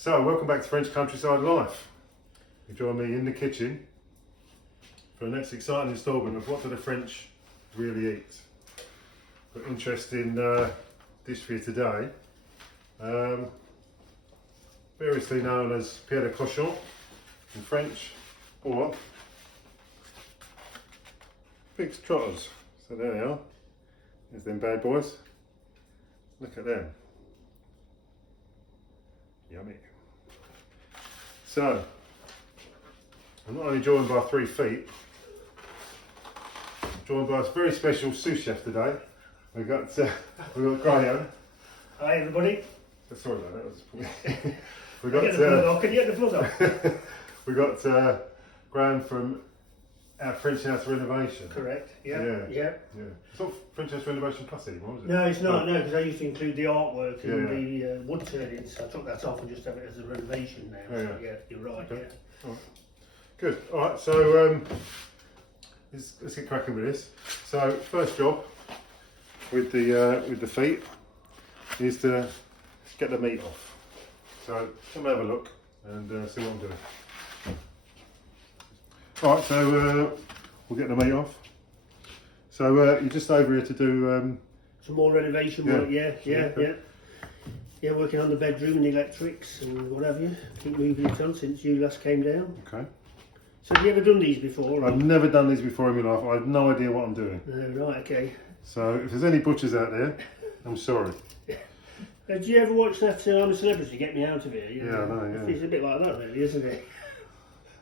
So, welcome back to French Countryside Life. You join me in the kitchen for the next exciting instalment of What Do the French Really Eat? Got an interesting dish for you today. Variously known as pierre de cochon in French, or pig's trotters. So there they are. There's them bad boys. Look at them. Yummy. So, I'm not only joined by 3 feet, I'm joined by a very special sous chef today. We've got Grahame. Hi everybody. Sorry about that. Can you get the blood off? We've got Grahame from our French House Renovation. Correct. Yeah. It's not French House Renovation Plus anymore, is it? No, it's not. No, because I used to include the artwork and the wood turnings. So I took that off and just have it as a renovation now. So, yeah, you're right. Okay. Yeah. All right. Good. All right. So let's get cracking with this. So first job with the feet is to get the meat off. So come have a look and see what I'm doing. All right, so we'll get the meat off. So you're just over here to do some more renovation work. Yeah, working on the bedroom and the electrics and what have you. Keep moving it on since you last came down. Okay. So have you ever done these before? I've never done these before in my life. I have no idea what I'm doing. Right, okay. So if there's any butchers out there, I'm sorry. Did you ever watch that I'm a Celebrity, Get Me Out of Here? You know? I know, yeah. It's a bit like that really, isn't it?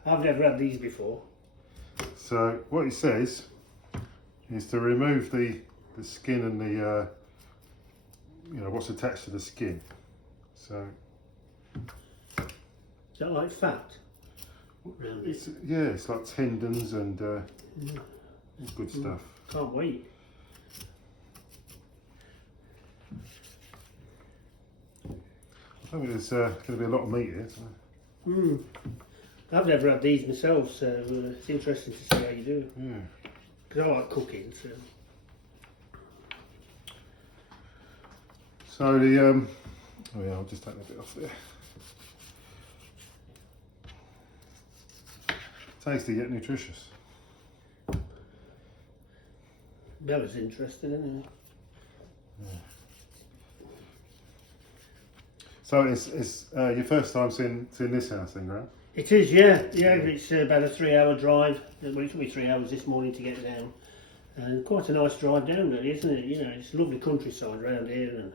I've never had these before. So what it says is to remove the skin and the what's attached to the skin. So is that like fat? It's like tendons and good stuff. Can't wait. I think there's going to be a lot of meat here. So. I've never had these myself, so it's interesting to see how you do. Yeah. Because I like cooking, so. So I'll just take that bit off there. Tasty yet nutritious. Bella's interested, isn't it? Yeah. So it's your first time seeing this house then, Grahame? It is, yeah. It's about a 3-hour drive. Well, it took me 3 hours this morning to get down. And quite a nice drive down really, isn't it? You know, it's lovely countryside around here and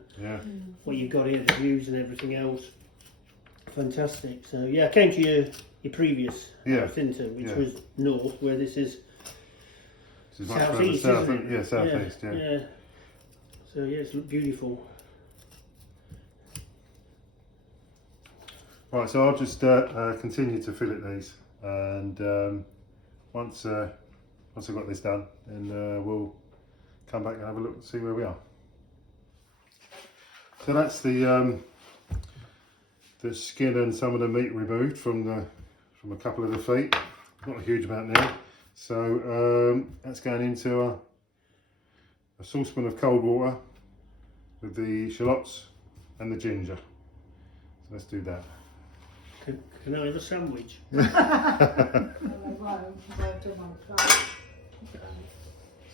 what you've got here, the views and everything else. Fantastic. So yeah, I came to your previous house, didn't I? Which was north, where this is southeast, isn't it? Yeah, southeast, yeah. So yeah, it's beautiful. Right, so I'll just continue to fillet these, and once I've got this done, then we'll come back and have a look and see where we are. So that's the skin and some of the meat removed from a couple of the feet. Not a huge amount now. So that's going into a saucepan of cold water with the shallots and the ginger. So let's do that. Can I have a sandwich? So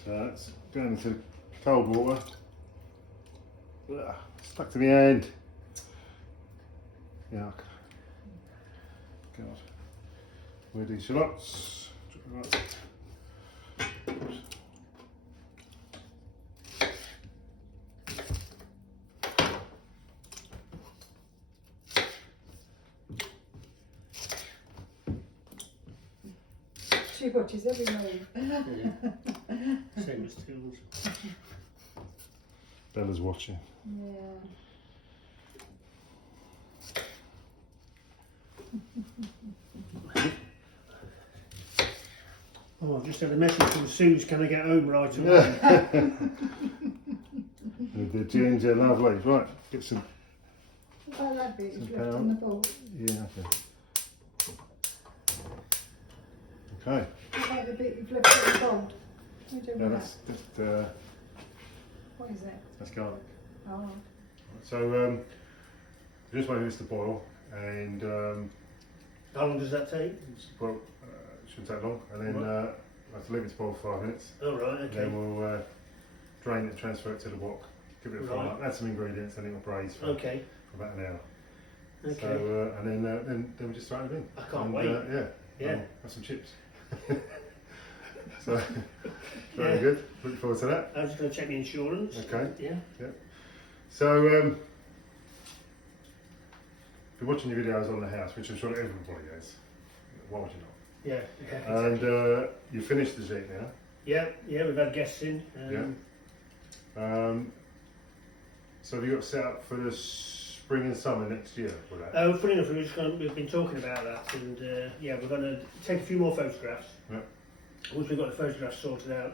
that's going into cold water. Ugh, stuck to my hand. Yuck. God. With these shallots. She watches every move. Same as Tools. Bella's watching. Yeah. Oh, I've just had a message from Suze, can I get home right away? The ginger, lovely. Right, get some. Oh, that bit is left on the board. Yeah, okay. What about the bit you've left on the board? What do you do with That's that? just, What is it? that's garlic. Oh. So just waiting this to boil, and How long does that take? well, it shouldn't take long. And then I have to leave it to boil for 5 minutes. Oh, right, okay. Then we'll drain it, transfer it to the wok, give it a fry, add some ingredients, and it will braise for about an hour. Okay. So and then we just throw it in. I can't wait. Yeah. Have some chips. So very good. Looking forward to that. I'm just going to check the insurance. Okay. Yeah. So if you're watching your videos on the house, which I'm sure everybody is, why would you not? Yeah. And you finished the gîte now. Yeah. We've had guests in. So have you got set up for the spring and summer next year for that? Funny enough, we've been talking about that, and we're going to take a few more photographs. Yeah. Once we've got the photographs sorted out,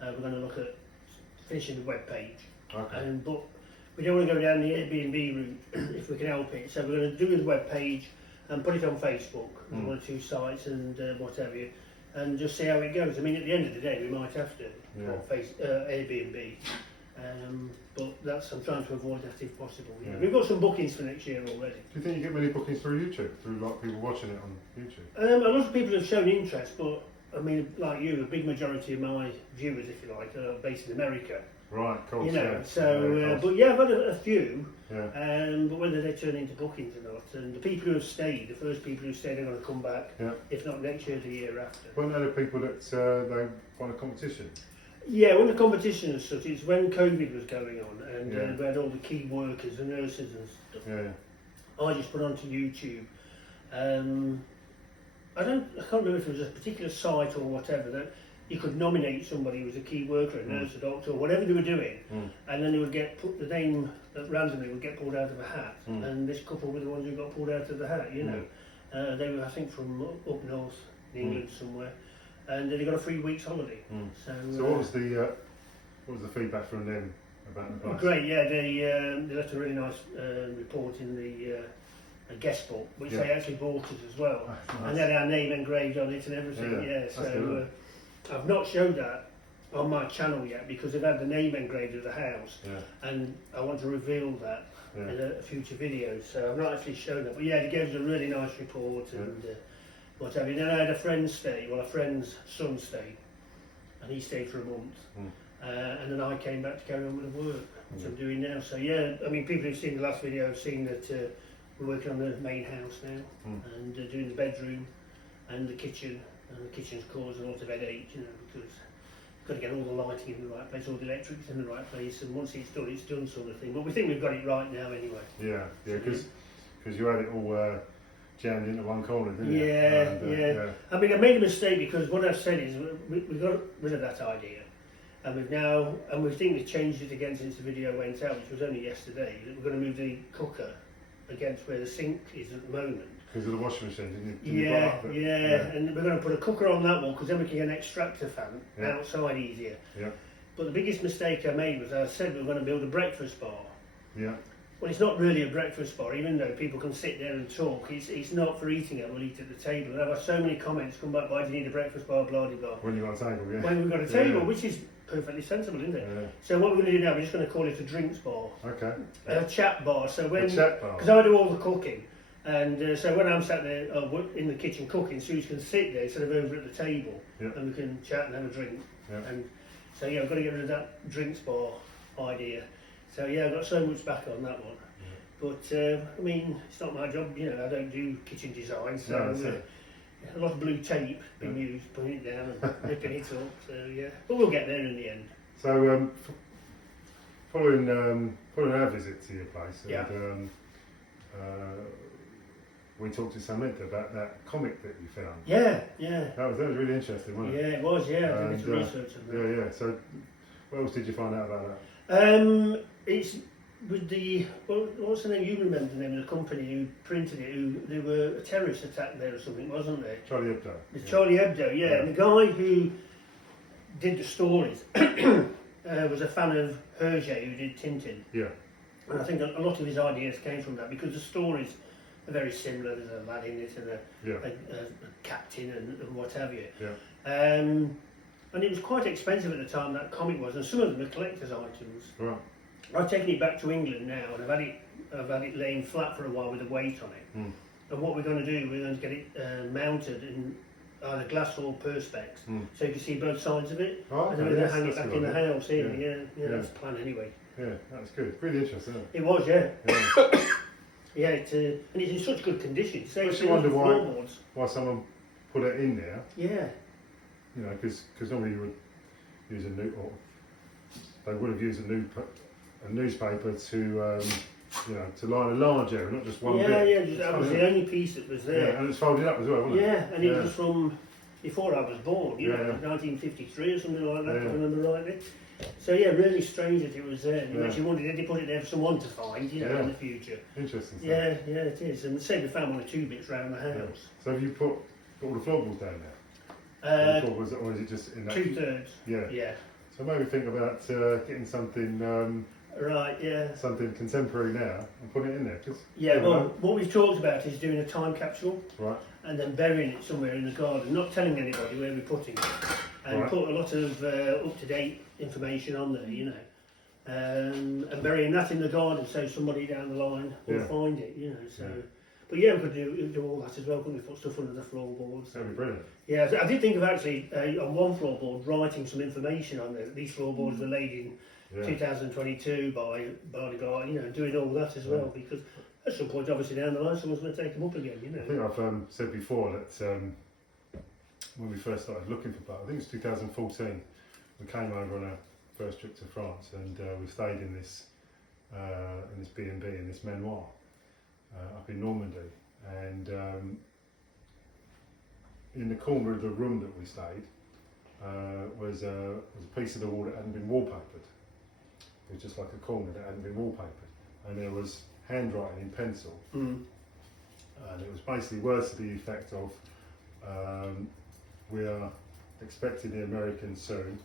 we're going to look at finishing the web page. Okay. But we don't want to go down the Airbnb route if we can help it. So we're going to do the web page and put it on Facebook, one or two sites and whatever, and just see how it goes. I mean, at the end of the day, we might have to Airbnb. But I'm trying to avoid that if possible. Yeah. We've got some bookings for next year already. Do you think you get many bookings through YouTube, through like people watching it on YouTube? A lot of people have shown interest, but I mean, like you, a big majority of my viewers, if you like, are based in America. Right, cool. You know, but I've had a few. Yeah. But whether they turn into bookings or not, and the people who have stayed, the first people who stayed, are going to come back. Yeah. If not next year, the year after. Weren't there the people that they won a competition? Yeah, when the competition as such, it's when COVID was going on, and we had all the key workers, the nurses and stuff. Yeah. I just put onto YouTube. I can't remember if it was a particular site or whatever that you could nominate somebody who was a key worker, a nurse, a doctor, or whatever they were doing, and then they would get the name that randomly would get pulled out of a hat, and this couple were the ones who got pulled out of the hat. You know, they were, I think, from up north in England somewhere, and they got a 3 weeks holiday. So what was the feedback from them about the place? Great, yeah. They left a really nice report in the guest book, which they actually bought us as well, and they had our name engraved on it and everything. So I've not showed that on my channel yet because they've had the name engraved of the house, and I want to reveal that in a future video. So I've not actually shown that, but they gave us a really nice report and whatever. And then I had a friend's son stay, and he stayed for a month. And then I came back to carry on with the work, which I'm doing now. So I mean, people who've seen the last video have seen that we're working on the main house now, and doing the bedroom and the kitchen. And the kitchen's caused a lot of headache, you know, because you've got to get all the lighting in the right place, all the electrics in the right place, and once it's done sort of thing. But we think we've got it right now anyway. Yeah, because you had it all jammed into one corner, didn't you? Yeah. I mean, I made a mistake because what I've said is we got rid of that idea, and we think we've changed it again since the video went out, which was only yesterday. That we're going to move the cooker against where the sink is at the moment. Because of the washing machine, didn't you? And we're going to put a cooker on that one because then we can get an extractor fan outside easier. Yeah. But the biggest mistake I made was I said we were going to build a breakfast bar. Yeah. Well, it's not really a breakfast bar, even though people can sit there and talk. It's not for eating it. We'll eat at the table. And I've had so many comments come back, why do you need a breakfast bar, blah, blah, blah. When you've got a table, When we've got a table, which is perfectly sensible, isn't it? Yeah. So what we're going to do now, we're just going to call it a drinks bar. Okay. A chat bar. So when, chat bar. Because I do all the cooking. And so when I'm sat there in the kitchen cooking, Suze can sit there instead of over at the table, and we can chat and have a drink. Yeah. And so I've got to get rid of that drinks bar idea. So I've got so much back on that one. But I mean, it's not my job, you know. I don't do kitchen design, so a lot of blue tape being used, putting it down and ripping it up. So but we'll get there in the end. So following our visit to your place, and, we talked to Samantha about that comic that you found. Yeah. That was really interesting, wasn't it? Yeah, it was. Yeah, I did some research on that. Yeah. So, what else did you find out about that? It's with the what's the name? You remember the name of the company who printed it? There were a terrorist attack there or something, wasn't there? Charlie Hebdo. It's Charlie Hebdo, yeah. And the guy who did the stories was a fan of Hergé, who did Tintin. Yeah. And I think a lot of his ideas came from that because the stories are very similar. There's a lad in it and a captain and what have you. Yeah. And it was quite expensive at the time, that comic was, and some of them are collector's items. Right. I've taken it back to England now, and I've had it I've had it laying flat for a while with a weight on it. Mm. And what we're going to do, we're going to get it mounted in either glass or perspex, so you can see both sides of it. Oh, and then we're going to hang it back in the house here. Yeah, that's the plan anyway. Yeah, that's good. Really interesting, isn't it? It was, yeah. Yeah. Yeah, and it's in such good condition. So I wonder why someone put it in there. Yeah. You know, because normally you would use they would have used a newspaper to to line a large area, not just one bit. Yeah, that was the only piece that was there. Yeah, and it's folded up as well, wasn't it? Yeah, and it was from before I was born, 1953 or something like that, if I remember rightly. So yeah, really strange that it was there. It makes you wonder, did they put it there for someone to find, in the future? Interesting stuff. Yeah, it is. And say we found one or two bits around the house. So have you put all the floorboards down there? Or is it just in that? 2/3. Yeah. So maybe think about getting something. Right, yeah. Something contemporary now and putting it in there. What we've talked about is doing a time capsule, right, and then burying it somewhere in the garden, not telling anybody where we're putting it, and put a lot of up-to-date information on there, and burying that in the garden so somebody down the line will find it, So, but we could do all that as well. Couldn't we put stuff under the floorboards? That'd be brilliant. Yeah, so I did think of actually on one floorboard writing some information on there. These floorboards were laid in 2022 by the guy, doing all that as well, because at some point, obviously down the line, someone's going to take them up again, I think I've said before that when we first started looking for parts, I think it's 2014, we came over on our first trip to France, and we stayed in this B&B, in this manoir up in Normandy, and in the corner of the room that we stayed was a piece of the wall that hadn't been wallpapered. It was just like a corner that hadn't been wallpapered, and there was handwriting in pencil, and it was basically words to the effect of we are expecting the Americans soon,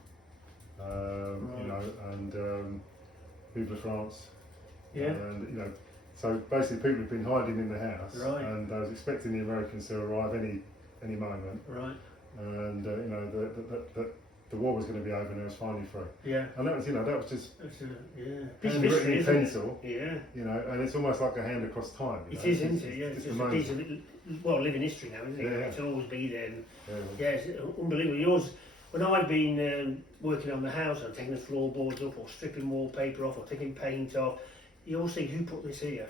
and people of France, and so basically people have been hiding in the house, and I was expecting the Americans to arrive any moment, and the war was going to be over and it was finally through. Yeah. And that was, that was just handwritten in pencil. Yeah. And it's almost like a hand across time. It is, isn't it? Yeah, it's just a piece of living history now, isn't it? Yeah. It'll always be there. And, it's unbelievable. When I've been working on the house, I'm taking the floorboards up or stripping wallpaper off or taking paint off, you always think, who put this here?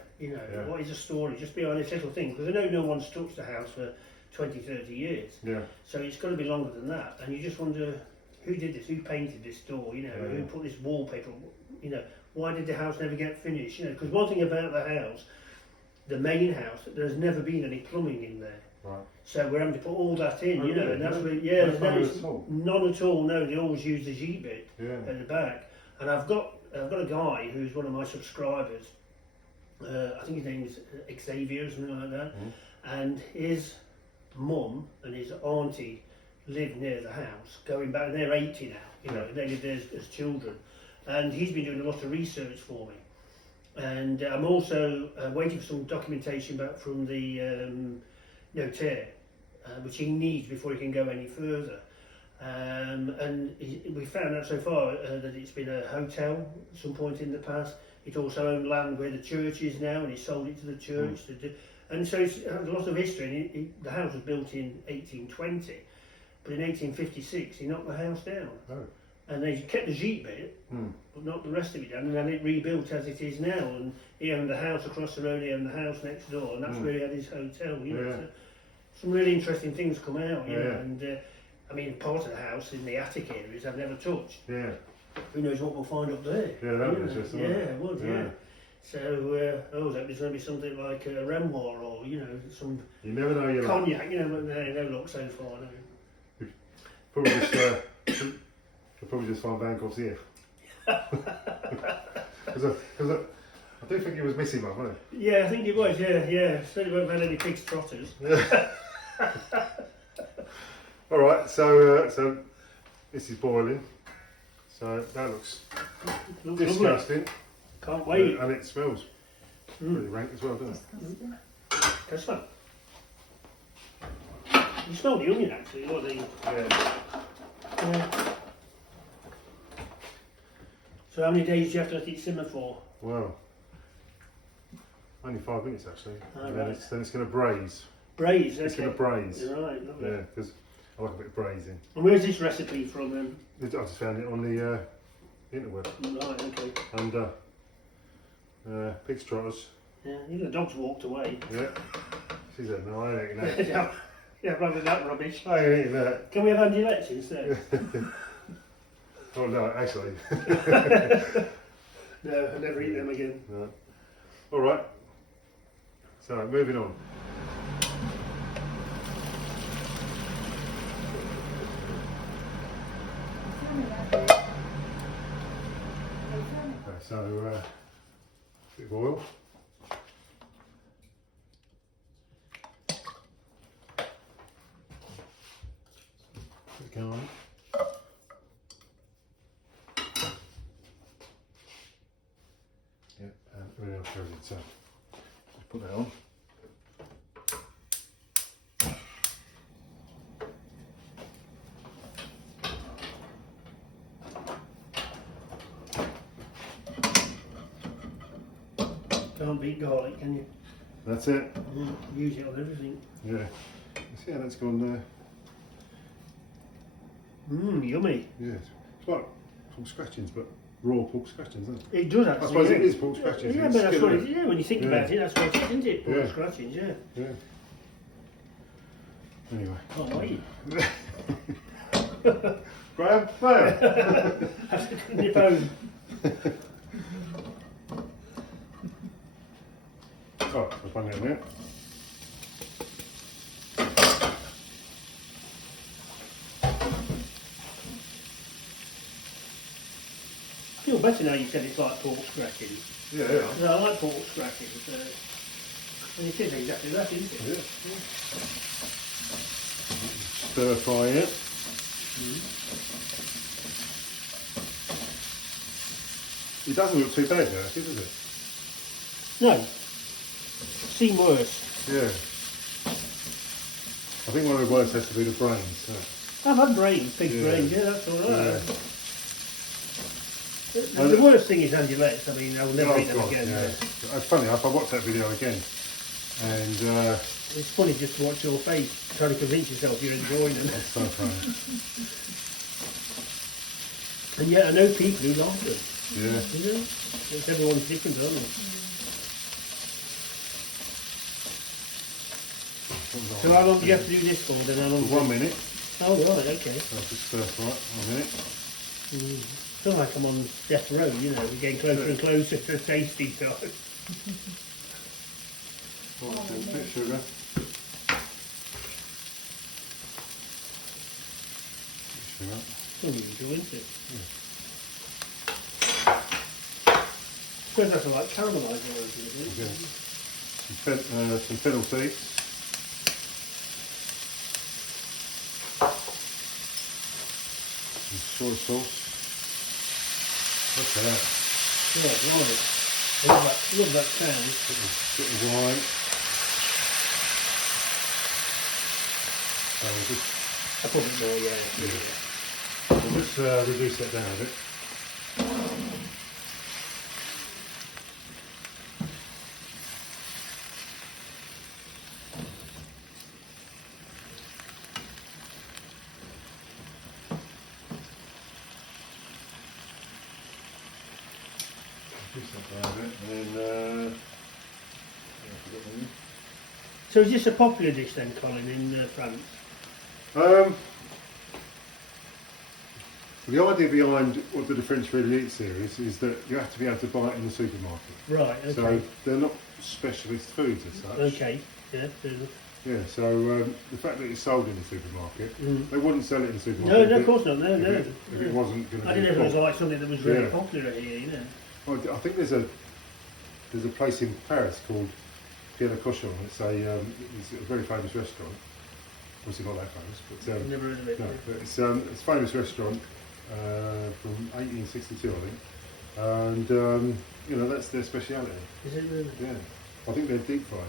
What is the story? Just behind this little thing. Because I know no one's touched the house for 20, 30 years. Yeah. So it's got to be longer than that. And you just wonder, who did this? Who painted this door? Who put this wallpaper? Why did the house never get finished? Because one thing about the house, the main house, there's never been any plumbing in there. Right. So we're having to put all that in, and that's where, none at all. No, they always use the Gîte bit at the back. And I've got a guy who's one of my subscribers. I think his name is Xavier or something like that. And his mum and his auntie live near the house, going back, they're 80 now, they lived there as children, and he's been doing a lot of research for me, and I'm also waiting for some documentation back from the notaire, which he needs before he can go any further, and we found out so far that it's been a hotel at some point in the past. It also owned land where the church is now, and he sold it to the church, and so it's had a lot of history, and the house was built in 1820. But in 1856, he knocked the house down. Oh. And they kept the Gîte bit, but not the rest of it down. And then it rebuilt as it is now. And he owned the house across the road, he owned the house next door, and that's where he had his hotel. So some really interesting things come out. And I mean, part of the house in the attic areas I've never touched. Yeah. Who knows what we'll find up there? Yeah, that would be interesting. Yeah, it would. Yeah. So I hope there's going to be something like a Renoir or some. You never know. Cognac. But they don't look so far. No. Probably just find Van Gogh's ear. Because I do think he was missing one, wasn't he? Yeah, I think he was, yeah. Certainly won't have had any pig's trotters. Alright, so this is boiling. So that looks disgusting. Can't wait. And it smells pretty rank as well, doesn't it? That's fun. You smell the onion actually, or the... Yeah. So how many days do you have to let it simmer for? Well, Only 5 minutes actually. Oh, And right. then it's going to braise. Braise, okay. It's going to braise. Right, lovely. Yeah, because I like a bit of braising. And where's this recipe from then? I just found it on the interweb. Right, okay. Under pig's trotters. Yeah, even the dog's walked away. Yeah. She said, no, I ain't eating that. Yeah, rather than that rubbish. I ain't eating that. Can we have andouillettes instead? Oh no, actually. No, I'll never eat them again. No. All right. So moving on. Okay, so a bit of oil. Bit of garlic. Yep, and really else goes in. So just put that on. Can't beat garlic, can you? That's it. Use it on everything. Yeah. See how that's gone there? Yummy. Yeah. It's like pork scratchings, but raw pork scratchings, isn't it? It does I actually. suppose yeah. it is pork scratchings. Yeah, It's but that's skin, what isn't it is. Yeah, when you think Yeah. about it, that's what it is, isn't it? Pork Yeah. scratchings, yeah. Yeah. Anyway. Can't wait. Graham, fail. Have to nip home. Oh, I'll bung it in there. I feel better now you said it's like pork scratchings. Yeah, yeah. Yeah, I like pork scratchings. And it is exactly that, isn't it? Yeah. Stir fry it. It doesn't look too bad now, actually, does it? No. Seem worse. Yeah. I think one of the worst has to be the brains. So. I've had brains, pig's Yeah. brains, yeah, that's alright. Yeah. The worst thing is andouillettes. I mean, I will never Oh, eat them God, again. yeah. It's funny enough, I watched that video again, and It's funny just to watch your face trying to convince yourself you're enjoying them. it's so funny. And yet I know people who like them. Yeah. You know? It's everyone's different, aren't they? So how long do you have to do this for? Then how long? For 1 minute. Oh right, okay. I'll just stir fry it 1 minute. I feel like I'm on death row, you know, we're getting closer and closer to tasting time. Right, a bit of sugar. Sugar. Unusual, isn't it? I suppose that's like caramelising or something, isn't it? Okay. Some fennel seeds. Some soy sauce. Look at that. Yeah, right. Love that sound. Bit of wine. So I put it more, yeah. we'll just reduce that down a bit. Reduce that down a bit, and then So is this a popular dish then, Colin, in France? the idea behind what the French Really Eat series is that you have to be able to buy it in the supermarket. Right, okay. So they're not specialist foods as such. Okay, yeah, fair enough. Yeah, so the fact that it's sold in the supermarket, they wouldn't sell it in the supermarket. No, if no, it- of course not, no, if no. It, if it wasn't going to I be didn't know if it was cooked. like something that was really Yeah. popular here, you know. Well, I think there's a place in Paris called Pierre Le Cochon. It's a very famous restaurant. Obviously not that famous, but Never heard of it. no, but it's a famous restaurant from 1862, I think. And you know, that's their speciality. Is it really? Yeah, I think they're deep fried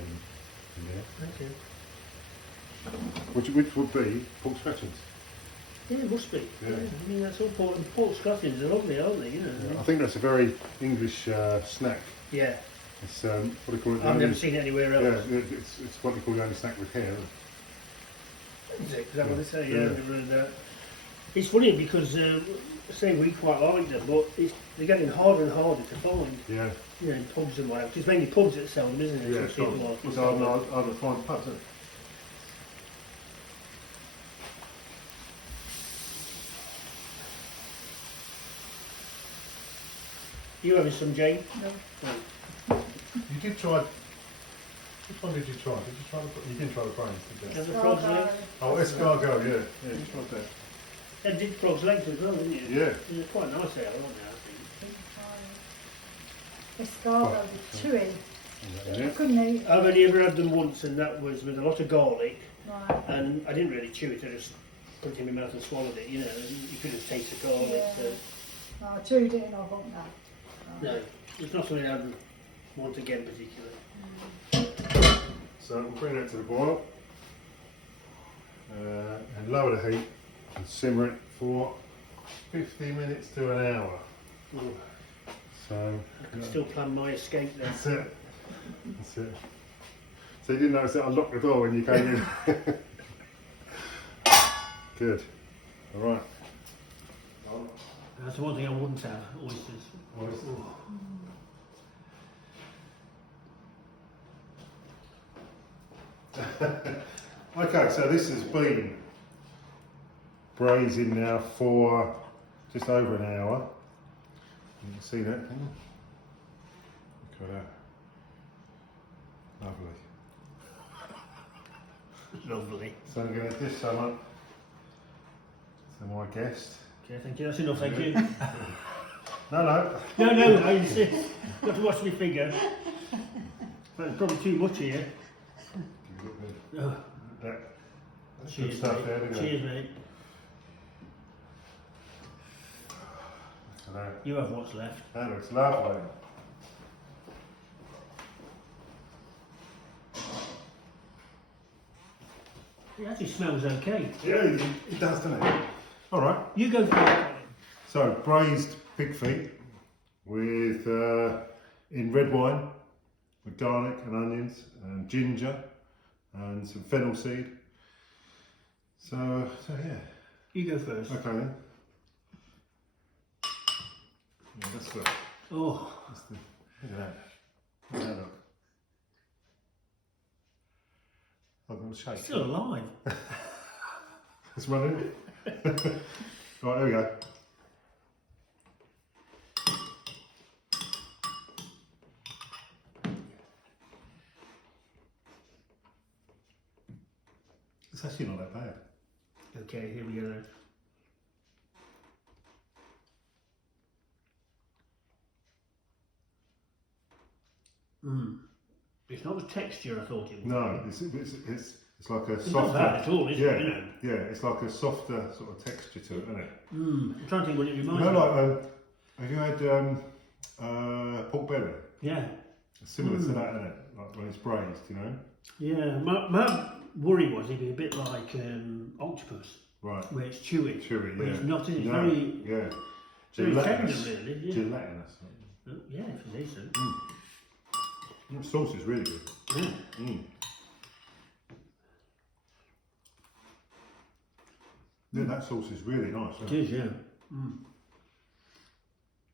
in there, Okay. which would be pork scratchings. Yeah, it must be. Yeah. I mean, that's all pork scratchings are lovely, aren't they? You know. I think that's a very English snack. Yeah. It's what do you call it? I've never seen it anywhere else. Yeah, it's what they call the only snack with hair. Is it? Is that what they say? Yeah. Yeah, I've never heard that. It's funny because, say we quite like them, but they're getting harder and harder to find. Yeah. You know, in pubs and whatever. It's mainly pubs that sell them, isn't it? Yeah, So sure. people It's hard to find pubs, isn't it? You having some, Jane? No. No. You did try. Which one did you try? Did you try the? You didn't try the brains, did you? Have the frog's legs? Oh, escargot, yeah. Yeah, you tried that. They did frog's legs as well, didn't you? Yeah. They're quite nice there, aren't they, I think? Escargot with chewy. I Yeah. couldn't eat. I've only ever had them once, and that was with a lot of garlic, Right. and I didn't really chew it, I just put it in my mouth and swallowed it, you know, and you couldn't taste the garlic, Yeah. so No, I chewed it and I got that. no, it's not something I'd want again particularly. So we'll bring that to the boil and lower the heat and simmer it for 50 minutes to an hour. Oh, So I can still plan my escape there. that's it. That's it. So you didn't notice that I locked the door when you came in? Good. All right. That's the one thing I wouldn't have, oysters. Oh. Okay, so this has been braising now for just over an hour. You can see that, can you? Look at that. Lovely. Lovely. So I'm going to dish some up to my guest. Okay, thank you. That's enough, thank you. No. No, I insist. Got to watch me figure. That's probably too much here. Oh, That's cheers, good stuff mate. there. Look at that. Cheers, mate. Look at that. You have what's left. That looks lovely. It actually smells okay. Yeah, it does, doesn't it? All right. You go for it. So braised pig feet with in red wine with garlic and onions and ginger and some fennel seed. So yeah. You go first. Okay then. Yeah, that's the, Oh, that's the look at that. Look at that look. I'm going to shake. still alive. It's running. Right, there we go. It's actually not that bad. Okay, here we go then. It's not the texture I thought it would. No, it's like a It's softer. not bad at all, is yeah, it? You know. yeah, it's like a softer sort of texture to it, isn't it? I'm trying to think what it You reminds know, me of. like have you had pork belly? Yeah. It's similar to that, isn't it? Like when it's braised, you know. Yeah, my worry was it'd be a bit like octopus, Right. where it's chewy. Chewy, But yeah. it's not, is it? No, Very, yeah. very tender, Gelatinous. really. Yeah. Gelatinous. Yeah, if you say so. The sauce is really good. Yeah. Yeah, that sauce is really nice. It is, yeah.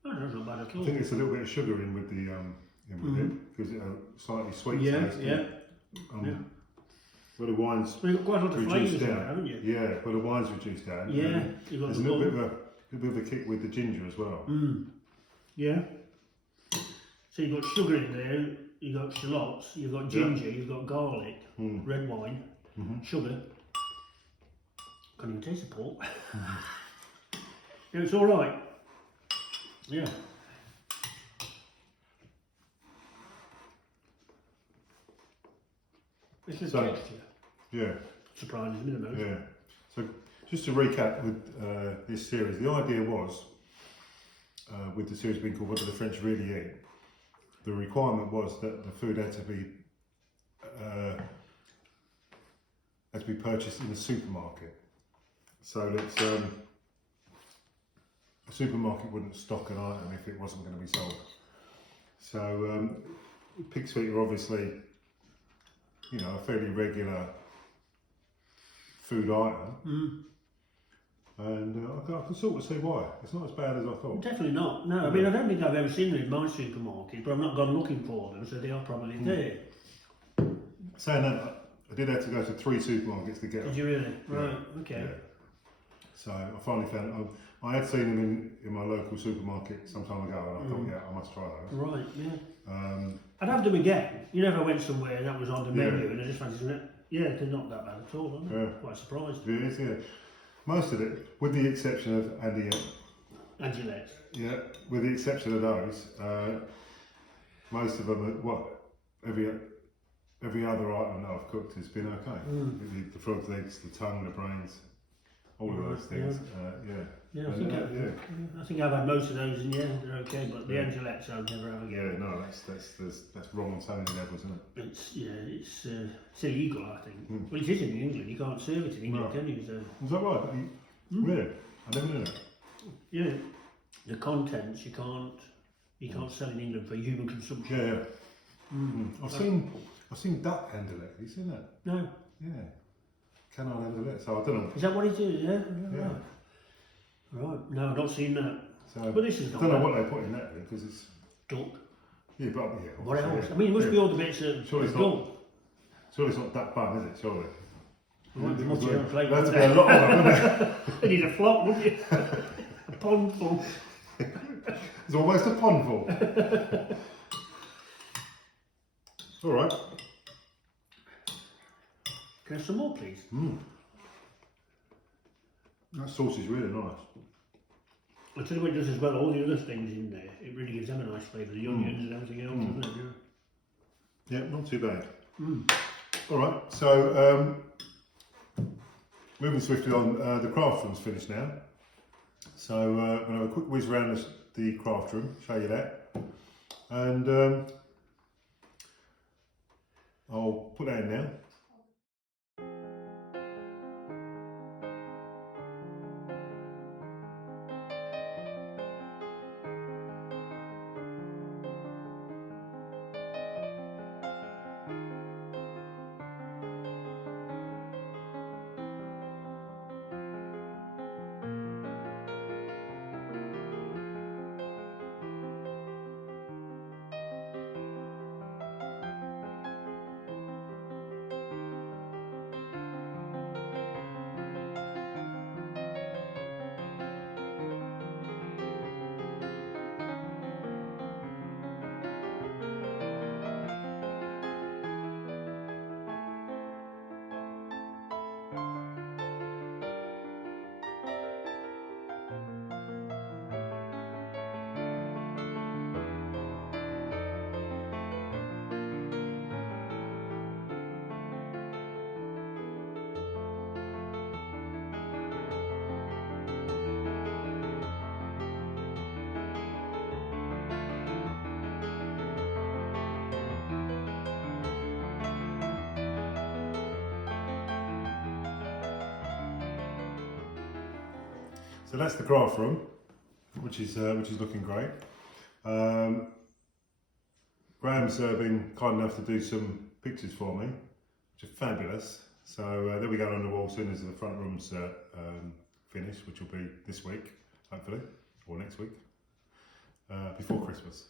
Oh, that's not bad at all. I think it's a little bit of sugar in with the it because it's slightly sweet Yeah, taste. yeah. Where the wine's Well, you've got quite a lot of flavours reduced in down, there, haven't you? yeah, where the wine's reduced down. Yeah, you've got there's a the little bubble. bit of a kick with the ginger as well. Yeah. So you've got sugar in there, you've got shallots, you've got ginger, you've got garlic, red wine, sugar. Can't even taste the pork. Yeah, it's all right. Yeah. It's the So- texture. Yeah, Surprises me the most. yeah. So just to recap with this series, the idea was with the series being called "What Do the French Really Eat?" The requirement was that the food had to be purchased in a supermarket, so that a supermarket wouldn't stock an item if it wasn't going to be sold. So pig's feet are obviously, you know, a fairly regular food item. And I can sort of see why. It's not as bad as I thought. Definitely not. No, I mean, I don't think I've ever seen them in my supermarket, but I've not gone looking for them, so they are probably there. Saying that, I did have to go to 3 supermarkets to get them. Did you really? Yeah. Right, okay. Yeah. So I finally found. I had seen them in my local supermarket some time ago, and I thought, yeah, I must try those. Right, yeah. I'd have them again. You know, if I went somewhere and that was on the menu, and I just fancied it. Yeah, they're not that bad at all, are they? Yeah. Quite surprised. It is, yeah. Most of it, with the exception of And Gillette. yeah, with the exception of those, most of them are, what, every other item that I've cooked has been okay. The frog's legs, the tongue, the brains, all of those things. Yeah, I think I've had most of those, and yeah, they're okay. But the Angelettes I'll never have again. Yeah, no, that's wrong on so many levels, isn't it? It's illegal, I think. Well, it is in England. You can't serve it in England, can you? So. Is that right? Really? I never knew that. Yeah, the contents you can't sell in England for human consumption. Yeah. I've seen duck Andelette. Have you seen that? No. Yeah. Canine Andelette. So I don't know. Is that what it is? Yeah. Right. No, I've not seen that. So But this is not I don't know bad. what they put in that because it's Duck. yeah, but yeah. What else? Yeah. I mean, it must be all the bits of Surely it's duck. not. Surely it's not duck bun, is it? Surely. Right, there must be There's flavour, to wouldn't be a there? lot of them, wouldn't there? You need a flock, wouldn't you? A pond full. It's almost a pond full. All right. Can I have some more, please? That sauce is really nice. I'll tell you what it does as well, all the other things in there, it really gives them a nice flavour, the onions and everything else, doesn't it? Yeah, not too bad. All right, so moving swiftly on, the craft room's finished now. So I'm going to have a quick whiz around the craft room, show you that. And I'll put that in now. So that's the craft room, which is looking great. Graham's been kind enough to do some pictures for me, which are fabulous. So they'll be going on the wall soon as the front room's finished, which will be this week, hopefully, or next week, before Christmas.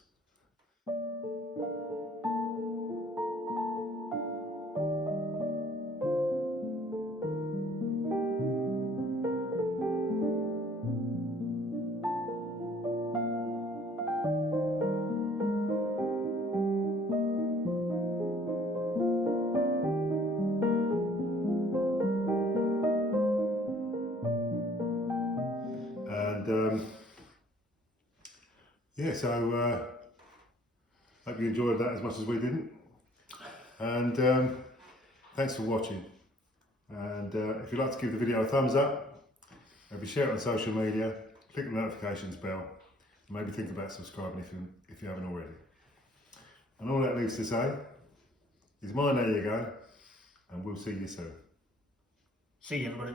Yeah, so hope you enjoyed that as much as we didn't. And thanks for watching. And if you'd like to give the video a thumbs up, maybe share it on social media, click the notifications bell, and maybe think about subscribing if you haven't already. And all that leaves to say is mine, there you go, and we'll see you soon. See you, everybody.